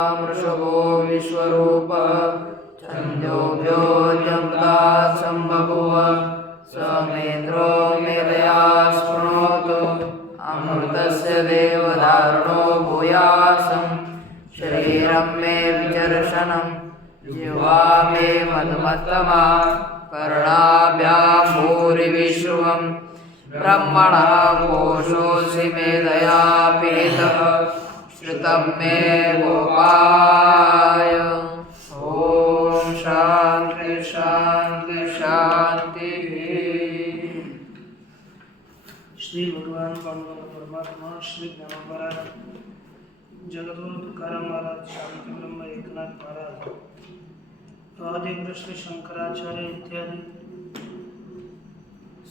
वृषभो विश्वरूपः छन्दोभ्यो जगता सम्बभूव समेन्द्रो मेधया स्पृणोतु अमृतस्य देवधारणो भूयासं शरीरं मे विचर्षणं जिह्वा मे मधुमत्तमा कर्णाभ्यां भूरिविश्रुवं ब्रह्मणः कोशोऽसि मेधया पीतः श्रुतं मे गोपाय। ओम शांति शांति शांति। श्री भगवान पांडुरंग परमात्मा श्री ज्ञानोबराय जगद्गुरु तुकाराम महाराज शांति ब्रह्म एकनाथ महाराज आदि श्री शंकराचार्य इत्यादि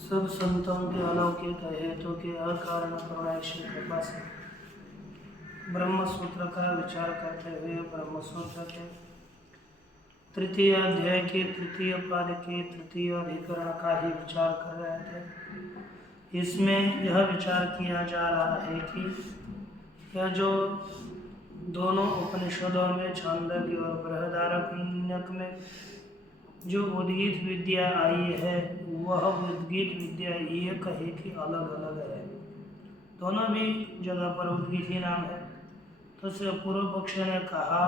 सब संतों के अलौकिक हेतु के अकारण करुणाक्षी कृपा से ब्रह्म सूत्र का विचार करते हुए ब्रह्म सूत्र के तृतीय अध्याय के तृतीय पाद के तृतीय अधिकरण का ही विचार कर रहे थे। इसमें यह विचार किया जा रहा है कि यह जो दोनों उपनिषदों में छांदोग्य और बृहदारण्यक में जो उद्गीत विद्या आई है वह उद्गीत विद्या एक है कि अलग अलग है। दोनों भी जगह पर उद्गीत ही नाम है। तो से पूर्व पक्ष ने कहा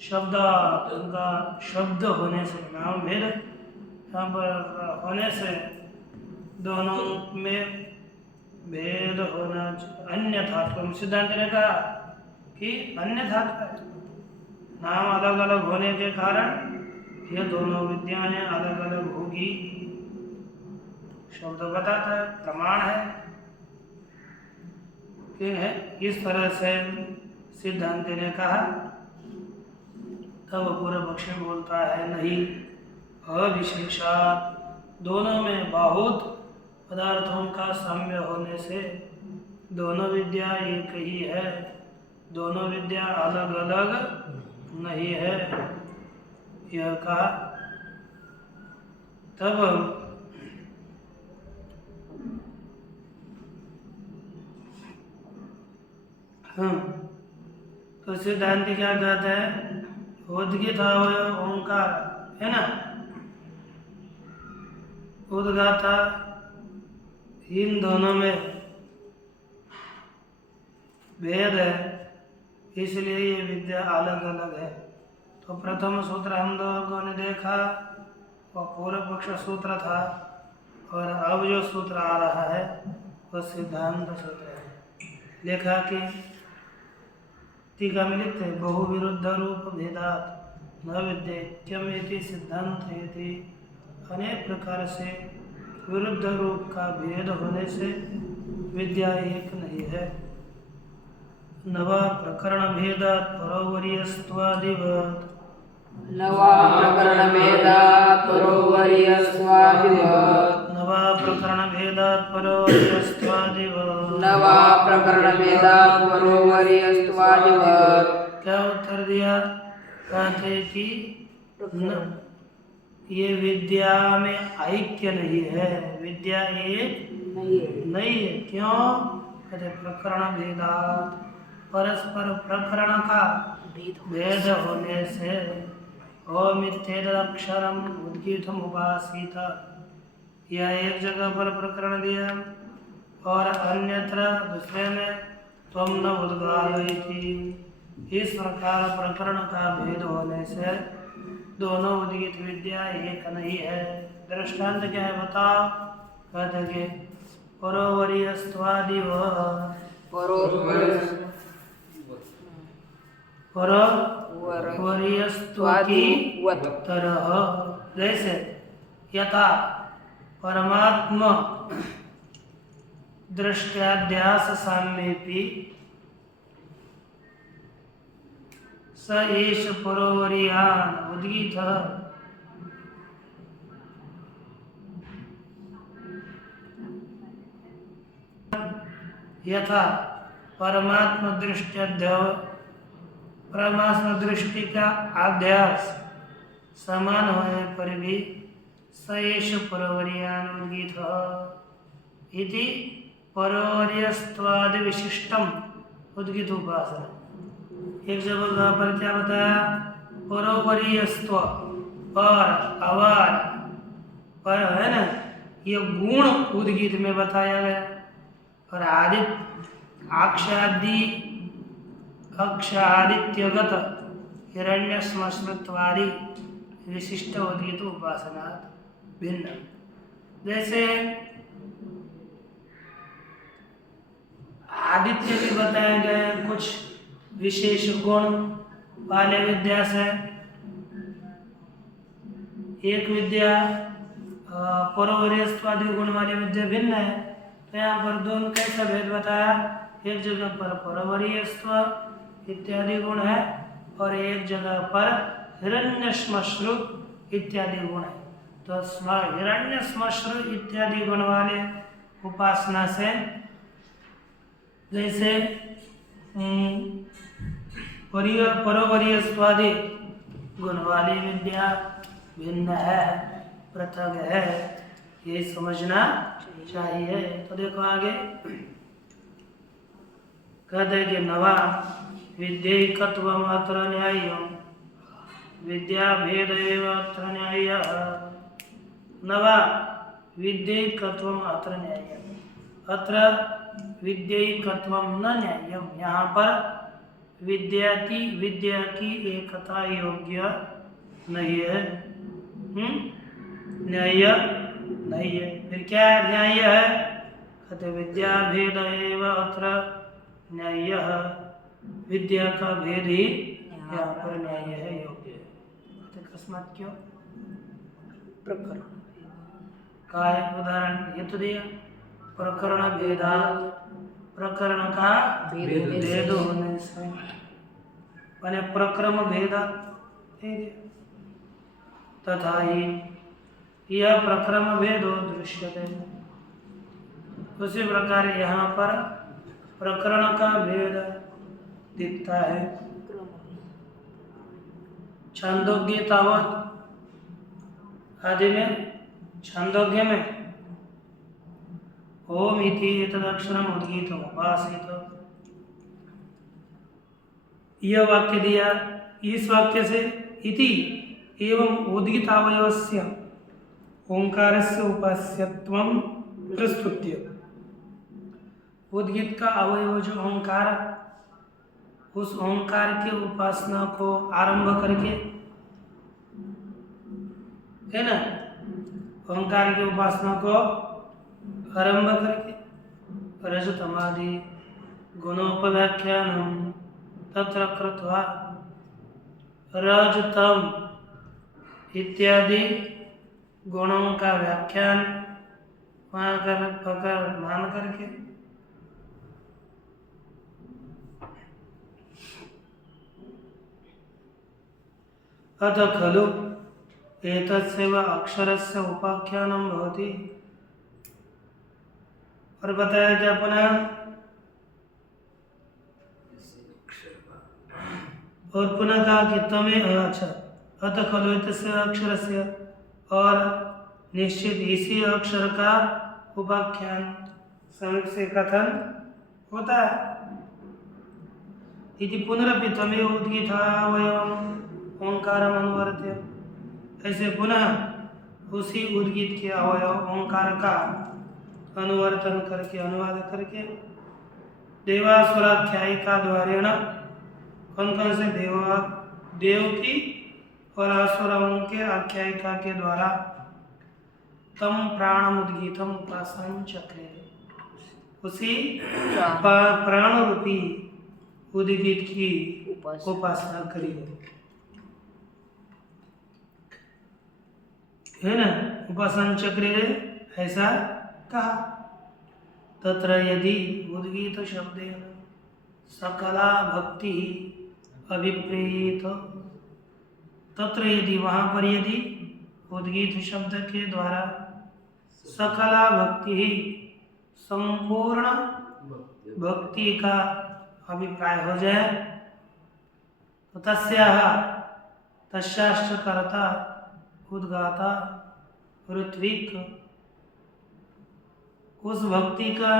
शब्दात उनका शब्द होने से नाम भेद यहाँ पर होने से दोनों में भेद होना अन्यथा। तो सिद्धांत ने कहा कि अन्यथा नाम अलग अलग होने के कारण ये दोनों विद्याएं अलग अलग होगी। शब्द बताता है, प्रमाण है कि है इस तरह से सिद्धांत ने कहा। तब पूर्व पक्ष बोलता है नहीं, अविशेषात दोनों में बहुत पदार्थों का साम्य होने से दोनों विद्या एक ही है, दोनों विद्या अलग अलग नहीं है यह कहा। तब तो सिद्धांत क्या कहते हैं, उद्गीत ओंकार है ना, उद्गाता इन दोनों में भेद है, इसलिए ये विद्या अलग अलग है। तो प्रथम सूत्र हम लोगों ने देखा वह पूर्व पक्ष सूत्र था और अब जो सूत्र आ रहा है वह सिद्धांत सूत्र है। लिखा कि टीका में लिखते हैं बहु विरुद्ध रूप भेदात न विद्येत्यम इति सिद्धांत इति। अनेक प्रकार से विरुद्ध रूप का भेद होने से विद्या एक नहीं है। नवा प्रकरण भेदात परोवरीयस्त्वादिवत् नवा प्रकरण भेदात् परोवरीयस्त्वादिवत् नवा प्रकरण भेदात परोवरीयस्त्वादिवत् नवा प्रकरण भेदात् परोवरीयस्त्वादिवत्। क्या उत्तर दिया? कहते कि ये विद्या में ऐक्य नहीं है, विद्या एक नहीं है। क्यों? कहते प्रकरण भेदात परस्पर प्रकरण का भेद होने से ओम इत्येतदक्षरम उद्गीतम उपासित, यह एक जगह पर प्रकरण दिया और अन्यत्र दूसरे में त्वम न उद्गायति। इस प्रकार प्रकरण का भेद होने से दोनों उद्गीत विद्या एक नहीं है। दृष्टांत क्या है बताओ? कहते कि परोवरीयस्त्वादिवत् परोवरीयस्त्वादिवत् तरह, जैसे यथा परमात्मा दृष्ट्याध्यास साम्येपि स एष परोवरीयान् उद्गीतः। यथा परमात्मा दृष्टि का अध्यास समान होने पर भी स एष परोवरीयान् उद्गीतः इति परोवरीयस्त्वादि विशिष्टम उद्गीत उपासना। एक जगह पर क्या बताया? परोपरीयस्त्व, पर, अवर, पर है ना, ये गुण उद्गीत में बताया गया। और अक्षादित्यगत हिरण्य स्मृतवादी विशिष्ट उद्गीत उपासना भिन्न। जैसे आदित्य भी बताए गए कुछ विशेष गुण वाले विद्या से। एक विद्या परोवरीयस्वादी गुण वाली विद्या भिन्न है। तो यहाँ पर दोनों कैसा भेद बताया? एक जगह पर परोवरीयस्व इत्यादि गुण है और एक जगह पर हिरण्यश्मश्रु इत्यादि गुण है। तो हिरण्यश्मश्रु इत्यादि गुण वाले उपासना से, जैसे परोवरीयस्वादी गुण वाली विद्या भिन्न है, पृथक है, ये समझना चाहिए। तो देखो आगे कहते कि नवा विद्यैकत्व अत्र न्याय्यम विद्या भेद एव अत्र न्याय्यः। नवा विद्यैकत्व अत्र न्याय्यम, अत्र विद्यैकत्व न न्याय्यम। यहाँ पर विद्या की एकता योग्य नहीं है, न्याय नहीं है। फिर क्या न्याय है? कहते विद्या भेद एव अत्र न्याय्यः, विद्या का भेद ही यहाँ पर न्याय है, योग्य है। अकस्मात क्यों? प्रकरण का उदाहरण ये तो दिया, प्रकरण भेदा, प्रकरण का भेद होने से, माने प्रक्रम भेदा तथा ही यह प्रक्रम भेदो दृश्यते। उसी प्रकार यहाँ पर प्रकरण का भेद दिखता है। छांदोग्य तावत आदि में, छांदोग्य में ओम इति एतदक्षरम उद्गीतम उपासित, यह वाक्य दिया। इस वाक्य से इति एवं उद्गीतावयवस्य ओंकारस्य उपास्यत्वं प्रस्तुत्य, उद्गीत का अवयव जो ओंकार, उस ओंकार के उपासना को आरंभ करके, है ना, ओंकार की उपासना को आरंभ करके रजतमादि गुणोपव्याख्यानम तत्र कृत्वा रजतम इत्यादि गुणों का व्याख्यान वहाँ कर पकड़ मान करके अथ खलु एतस्य व अक्षरस्य उपाख्यानं भवति। और बताया क्या पुनः? और पुनः कहा कि तमें, अच्छा, अथ खलु एतस्य अक्षरस्य, और निश्चित इसी अक्षर का उपाख्यान संयुक्त से कथन होता है। इति पुनरपि तमें उद्गीतावयवम् ओंकारम अनुवर्त्य, ऐसे पुनः उसी उद्गीत के अवयव ओंकार का अनुवर्तन करके, अनुवाद करके देवासुराख्यायिका द्वारेण, कौन कौन से देव की और असुरों के आख्यायिका के द्वारा तम प्राण उद्गीतम उपासन चक्रे, उसी प्राण रूपी उद्गीत की उपासना करी है ना, उपासन चक्रे ऐसा कहा। तत्र यदि उद्गीत शब्देन सकला भक्ति अभिप्रेत, तत्र यदि, वहाँ पर यदि उद्गीत शब्द के द्वारा सकला भक्ति ही, संपूर्ण भक्ति का अभिप्राय हो जाए, तो तस्याः तस्याश्च कर्ता उद्गाता ऋत्विक, उस भक्ति का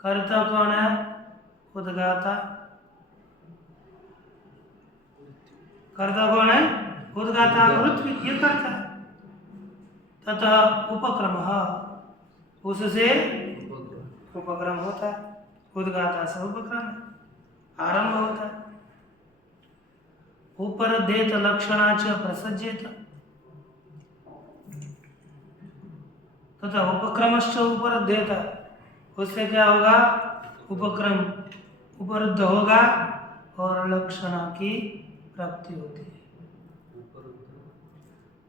कर्ता कौन है? उद्गाता। कर्ता कौन है? उद्गाता ऋत्विक, ये करता है। तथा उपक्रम, उससे उपक्रम होता है। उद्गाता से उपक्रम आरंभ होता है। ऊपर देत लक्षणाच प्रसज्जेत, तथा उपक्रमश्च ऊपर देता, उससे क्या होगा? उपक्रम उपरुद्ध होगा और लक्षणा की प्राप्ति होती है,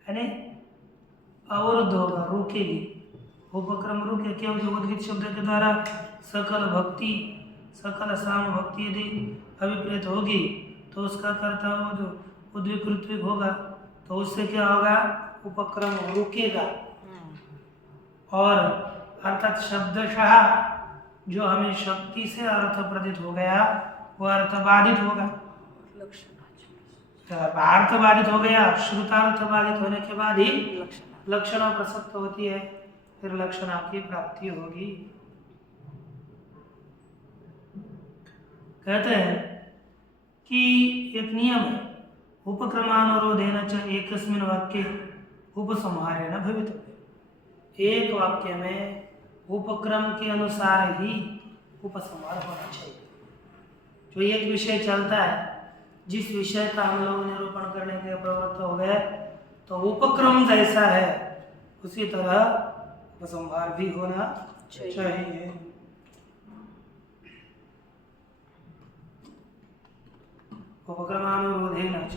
यानी अवरुद्ध होगा, रुकेगी। उपक्रम रुके, क्योंकि उद्गीत शब्द के द्वारा सकल भक्ति, सकल साम भक्ति यदि अभिप्रेत होगी तो उसका कर्ता हो जो उद्विक ऋत्विक होगा, तो उससे क्या होगा? उपक्रम रुकेगा। और अर्थात शब्दशः जो हमें शक्ति से अर्थ प्रतीत हो गया वो अर्थ बाधित होगा। अर्थ बाधित हो गया, श्रुतार्थ बाधित होने के बाद ही लक्षणा प्रसक्त होती है, फिर लक्षणा की प्राप्ति होगी। कहते हैं कि एक नियम है, उपक्रमानुरोधेन च एकस्मिन् वाक्ये उपसंहारेण भवितव्यम्। एक वाक्य में उपक्रम के अनुसार ही उपसंहार होना चाहिए। जो एक विषय चलता है, जिस विषय का हम लोग निरूपण करने के प्रवृत्त हो गए, तो उपक्रम जैसा है उसी तरह उपसंहार भी होना चाहिए। उपक्रमानुरोधेन च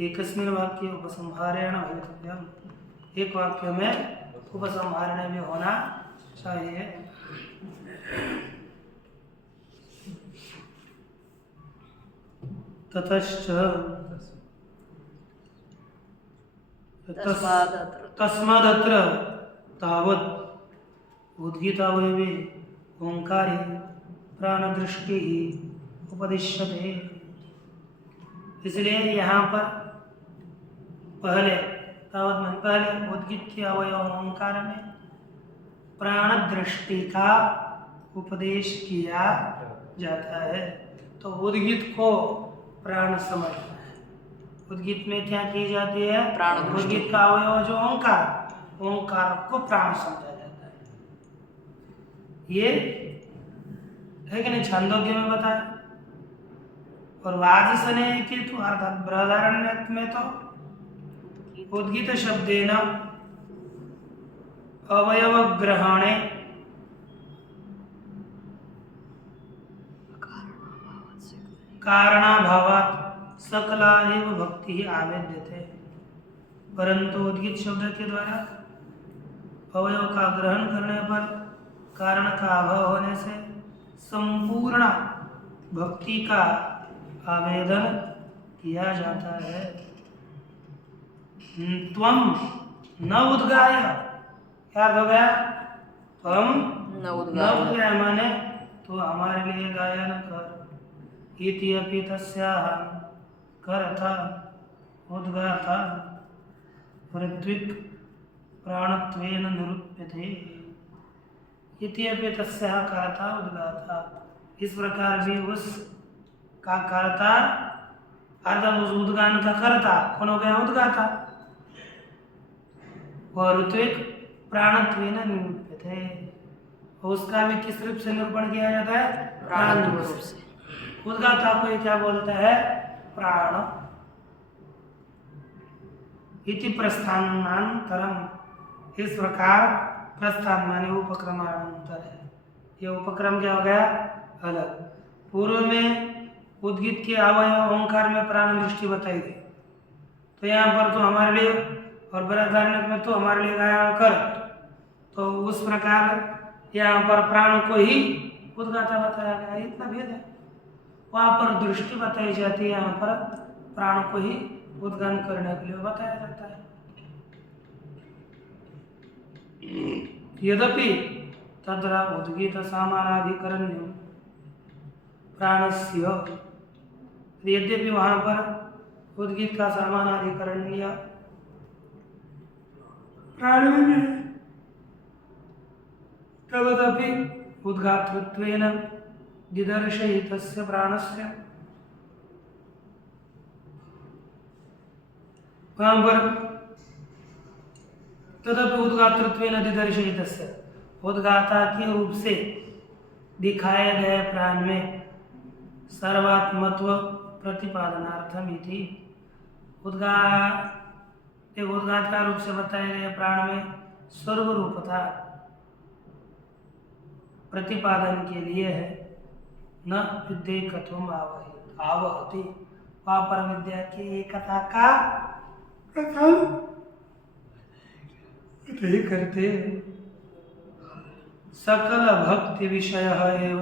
एकस्मिन् वाक्ये उपसंहारेण भवितव्यम्। एक वाक्य में उपसंहारण भी होना चाहिए। ततश्च तस्मादत्र तावत् उद्गीतावयवे ओंकारे प्राणदृष्टि उपदिश्यते। इसलिए यहाँ पर पहले उद्गीत के अवयव ओंकार में प्राण दृष्टि का उपदेश किया जाता है। तो उद्गीत को प्राण समझना है। उद्गीत में क्या की जाती है? उद्गीत का अवयव जो ओंकार, ओंकार को प्राण समझा जाता है। ये है कि नहीं? छांदोग्य में बताया। और वाजसने के तो अर्थात बृहदारण्यक में तो उद्गीत शब्देन अवयव ग्रहणे कारणाभावात् सकला एव भक्ति आवेद्यते। परंतु उद्गीत शब्द के द्वारा अवयव का ग्रहण करने पर कारण का अभाव होने से संपूर्ण भक्ति का आवेदन किया जाता है। त्वम न उद्गाय, क्या हो गया? त्वम न उद्गाय माने तो हमारे लिए गायन कर। इति अपि तस्याः कर्ता उद्गाता ऋत्विक प्राणत्वेन निरूप्यते। इति अपि तस्याः कर्ता उद्गाता, इस प्रकार भी उस का कर्ता अर्थात उस उद्गान का कर्ता कौन हो गया? उद्गाता। वह ऋत्विक प्राणत्वेन निरूप्यते, उसका भी किस रूप से निरूपण किया जाता है? प्राण रूप से। उद्गाता को क्या बोलता है? प्राण। इति प्रस्थानांतरम, इस प्रकार प्रस्थान माने उपक्रमांतर है। ये उपक्रम क्या हो गया? अलग। पूर्व में उद्गीत के अवयव ओंकार में प्राण दृष्टि बताई गई, तो यहाँ पर तो हमारे लिए, और बृहदारण्यक में तो हमारे लिए गायन कर, तो उस प्रकार यहाँ पर प्राण को ही उद्गाता बताया गया। इतना भेद है। वहाँ पर दृष्टि बताई जाती है, यहाँ पर प्राण को ही उद्गान करने के लिए बताया जाता है। यद्यपि तत्र उद्गीत सामानाधिकरण्यम प्राणस्य, यद्यपि वहाँ पर उद्गीत का सामानाधिकरण्य प्राण में भी है, तदपि उद्गातृत्वेन दिदर्शयितस्य प्राणस्य वहां पर तदपि उद्गातृत्वेन अधिदर्शयितस्य उद्गाता के रूप से दिखाए गए प्राण में सर्वात्मत्व प्रतिपादनार्थम इति उद्गात का रूप से बताए गए प्राण में सर्वरूपता प्रतिपादन के लिए है। न विद्येकत्वम आवहति वहाँ पर विद्या की एकता का कथन नहीं करते। सकल भक्ति विषय एव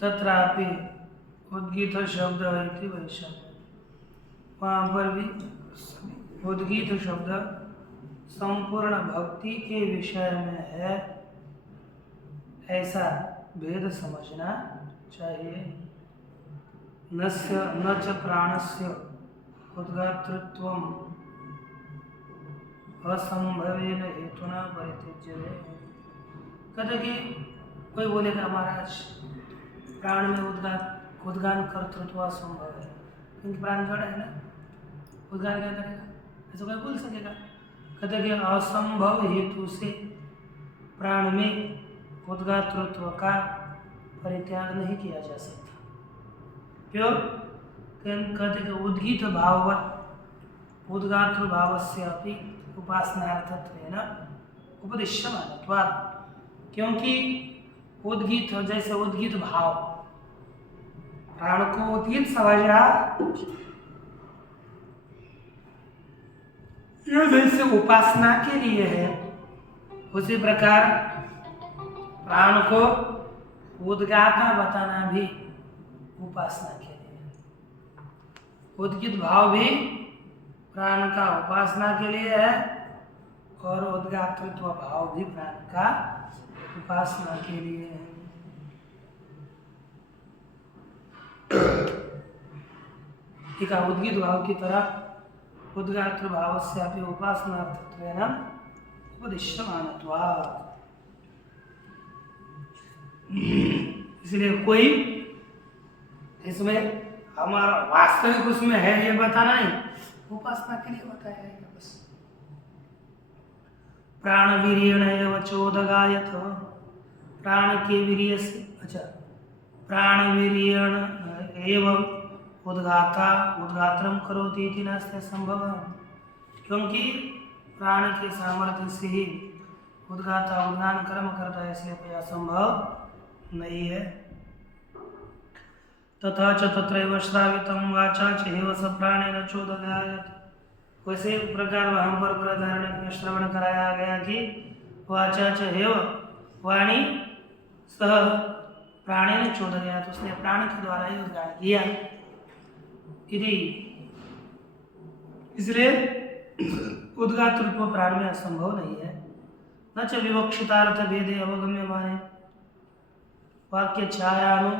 तत्रापि उद्गीत शब्द है वैषम्य वहाँ पर भी उद्गीत शब्द संपूर्ण भक्ति के विषय में है ऐसा भेद समझना चाहिए। न च प्राणस्य उद्गातृत्वम असंभवेन हेतुना परित्यज्यते। कहते कि कोई बोलेगा महाराज प्राण में उद्गान कर्तृत्व असंभव है क्योंकि प्राण जड़ है ना, उद्गान क्या करेगा, ऐसा कोई बोल सकेगा। कहते कि असंभव हेतु से प्राण में उद्गातृत्व का परित्याग नहीं किया जा सकता। क्यों? कहते कि उद्गीत भाववत उद्गातृ भावस्य अपि उपासनार्थत्वेन उपदिश्यमानत्वात्। क्योंकि उद्गीत जैसे उद्गीत भाव प्राण को उद्गीत समझा, यह जैसे उपासना के लिए है उसी प्रकार प्राण को उद्गाता बताना भी उपासना के लिए है। उद्गीत भाव भी प्राण का उपासना के लिए है और उद्गातृत्व भाव भी प्राण का उपासना के लिए है। ठीक है, उद्गीत भाव की तरह उद्गातृ भाव से अपनी उपासनार्थत्वेन उपदिश्यमानत्वात्। इसलिए कोई इसमें हमारा वास्तविक उसमें है ये बताना नहीं, उपासना के लिए बताया है बस। प्राण वीर्येण एव चोदगायत, प्राण के वीर्य से, अच्छा, प्राण वीर्येण एवं उद्गात्रम करोति इति नास्ति संभव। क्योंकि प्राण के सामर्थ्य से ही उद्गाता उद्गान कर्म करता है, इसलिए कोई असंभव नहीं है। तथा च तत्रैव श्रावितं वाचा च हेव स प्राणेन चोदगायत। वैसे प्रकार वहाँ पर बृहदारण्यक में श्रवण कराया गया कि वाचा च हेव, वाणी सह प्राणेन चोदगायत, उसने प्राण के द्वारा ही उद्गान किया। इसलिए उद्गातृत्व प्राण में असंभव नहीं है। न च विवक्षितार्थ भेदे अवगम्य माने वाक्य छायानु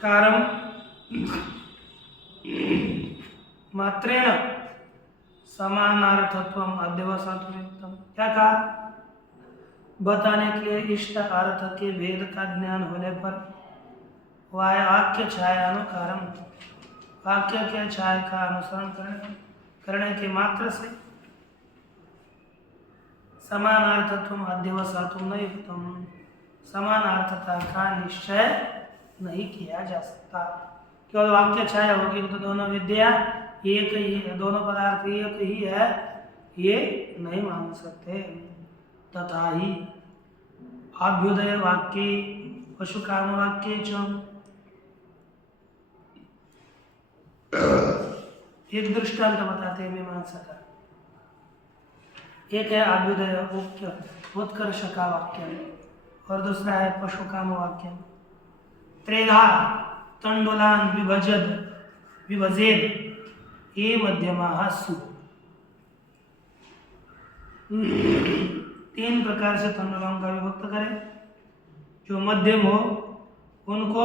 कारम मात्रेण समानार्थत्वम अध्यवसात्वयुक्तम। क्या कहा? बताने के लिए इष्ट अर्थ के भेद का ज्ञान होने पर वाक्य छायानुकारम, वाक्य के छाया का अनुसरण करने के मात्र से समानार्थत्वम अध्यवसातुम न युक्तम, समानार्थता का निश्चय नहीं किया जा सकता। केवल वाक्य छाया होगी तो दोनों विद्या एक ही है, दोनों पदार्थ एक ही है, ये नहीं मान सकते। तथा ही अभ्युदय वाक्य पशु काम वाक्य च। एक दृष्टांत बताते हैं मीमांसा का। एक है अभ्युदय वाक्य उत्कर्ष का वाक्य और दूसरा है पशु काम वाक्य। त्रेधा तंडुलान विभजेद ये मध्यमा सु। तीन प्रकार से तंडुलों का विभक्त करें। जो मध्यम हो उनको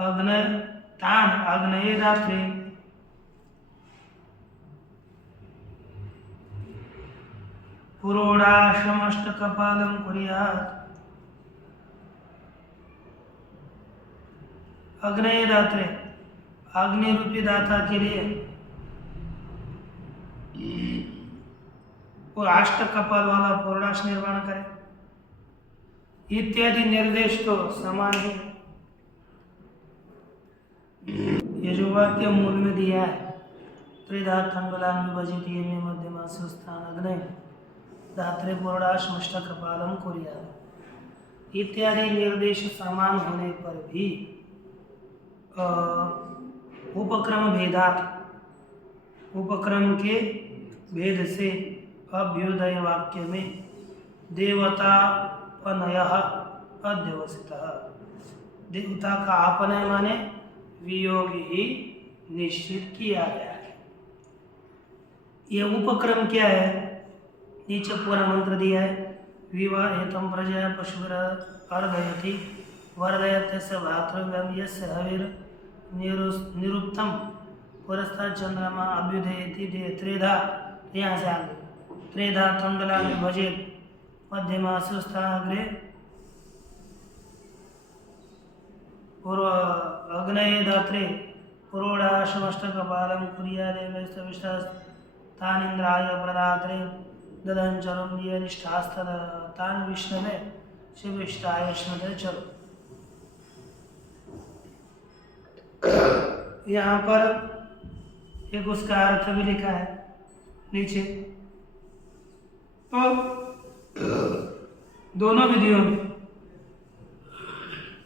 अग्नय तान अग्नये रात्रि, पुरोडाशमष्ट कपालम कुर्यात्। अग्नये रात्रि अग्नि रूपी दाता के लिए वो अष्ट कपाल वाला पूर्णाश निर्माण करे, इत्यादि निर्देश तो समान है। ये जो वाक्य मूल में दिया है, त्रिधा खंडलान विभजित में मध्यमा स्थान अग्नि धात्रे पूर्णाश मष्ट कपालम कुर्यात्, इत्यादि निर्देश समान होने पर भी उपक्रम भेदात, उपक्रम के भेद से अभ्युदय वाक्य में देवता अपनयः अध्यवसितः, देवता का अपनय माने वियोग ही निश्चित किया गया है। ये उपक्रम क्या है? नीचे पूरा मंत्र दिया है। विवाहितं प्रजया पशुभिर अर्धयति वर्धयत्यस्य भातृव्यं यस्य हविर निरुक्तं पुरस्तात् चंद्रमा अभ्युदयति दे त्रेधा, यहाँ से आगे त्रेधा तंडला विभजित मध्यमा स्थानाग्रे पूर्व अग्नये धात्रे पुरोडाशमष्टकपालं कुर्यादेवस्तविष्टास्तानिन्द्राय प्रदात्रे ददंचरम ये निष्ठास्तन विष्णवे शिविष्टाय श्रद्धे चलो। यहाँ पर एक उसका अर्थ भी लिखा है नीचे। तो दोनों विधियों में,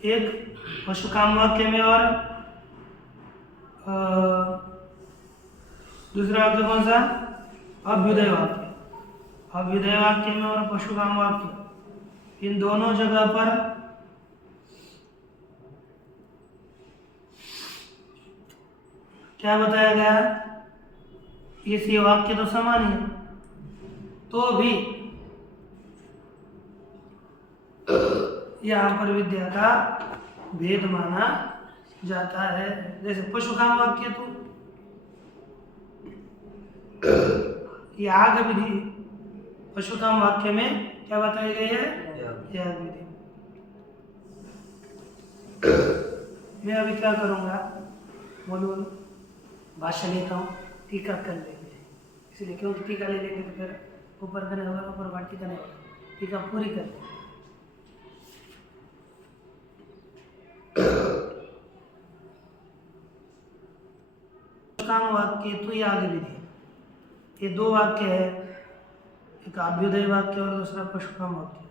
एक पशुकाम वाक्य में और दूसरा वाक्य कौन सा? अभ्युदय वाक्य। अभ्युदय वाक्य में और पशुकाम वाक्य, इन दोनों जगह पर क्या बताया गया? ये वाक्य तो समान है, तो भी यहाँ पर विद्या का भेद माना जाता है। जैसे पशुकाम वाक्य तो याग विधि, पशुकाम वाक्य में क्या बताई गई है? याग विधि। मैं अभी क्या करूँगा, बोलो भाषण लेता हूँ, टीका कर लेंगे, इसलिए क्योंकि टीका ले लेंगे तो फिर ऊपर करने होगा, ऊपर बात टीका नहीं होगा, टीका पूरी कर लेंगे। पशुकाम वाक्य तो याग विधि, ये दो वाक्य है, एक अभ्युदय वाक्य और दूसरा पशुकाम वाक्य।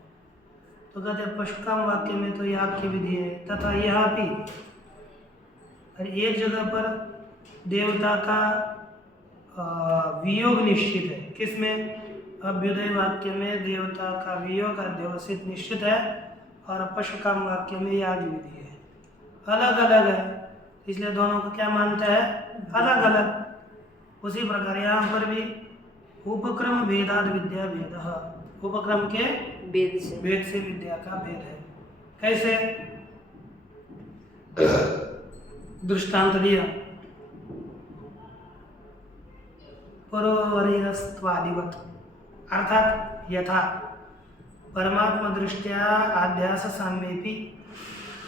तो कहते हैं पशुकाम वाक्य में तो याग की विधि है, तथा यहाँ भी और एक जगह पर देवता का वियोग निश्चित है। किसमें? अभ्युदय वाक्य में देवता का वियोग अध्यवसित निश्चित है और पशुकाम वाक्य में याग विधि है। अलग अलग है, इसलिए दोनों को क्या मानता है? अलग अलग। उसी प्रकार यहाँ पर भी उपक्रम भेदाद विद्या भेद, उपक्रम के भेद से विद्या का भेद है। कैसे? दृष्टांत दिया, परोवरीयस्त्वादिवत, अर्थात यथा परमात्मा दृष्टिया अध्यास साम्येपि,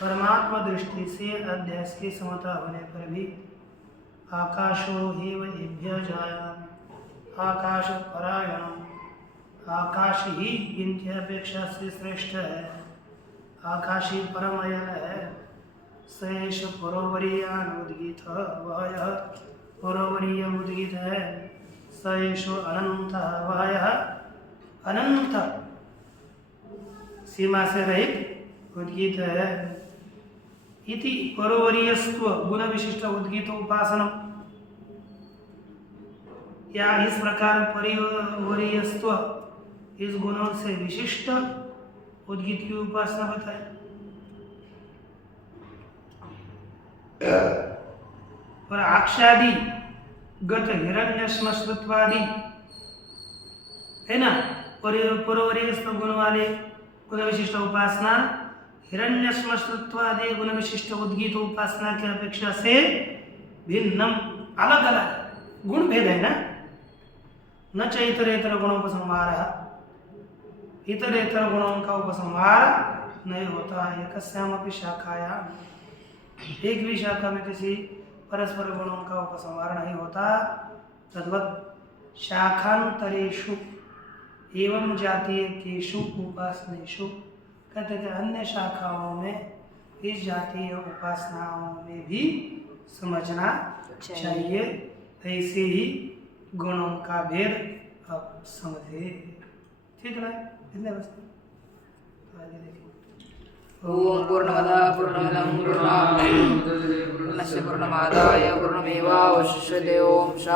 परमात्मा दृष्टि से अध्यास की समता होने पर भी आकाशो हेव एभ्य जायाम, आकाश परायणम, आकाश ही इनकी अपेक्षा से श्रेष्ठ है, आकाश ही परमयन है। शेष परोवरीयान उद्गीत, वह यह परोवरीय उद्गीत है। शेष अनंत, वह यह अनंत सीमा से रहित उद्गीत है। इति परोवरीयस्त्व गुण विशिष्ट उद्गीत उपासनम, या इस प्रकार परिवरीयस्त्व इस गुणों से विशिष्ट उद्गीत की उपासना बताए। और आक्षादि गत हिरण्यश्मश्रुत्वादि है ना, परोवरीयस्त्व गुण वाले गुण विशिष्ट उपासना हिरण्यश्मश्रुत्वादि गुण विशिष्ट उद्गीत उपासना की अपेक्षा से भिन्नम, अलग अलग गुण भेद है ना। न च इतरेतर गुणोपसंहार, इतरेतर गुणों का उपसंहार नहीं होता। एकस्यामपि शाखायां, एक भी शाखा में किसी परस्पर गुणों का उपसंहार नहीं होता। तद्वत् शाखांतरेषु एवं जातीय केषु उपासनेषु, कहते कि अन्य शाखाओं में इस जातीय उपासनाओं में भी समझना चाहिए। ऐसे ही गुणों का भेद अब समझे। ठीक है, इतने बस। आगे देखिए। ओम पूर्णमदः पूर्णमिदं पूर्णात् पूर्णस्य पूर्णमादाय पूर्णमेवावशिष्यते। ओम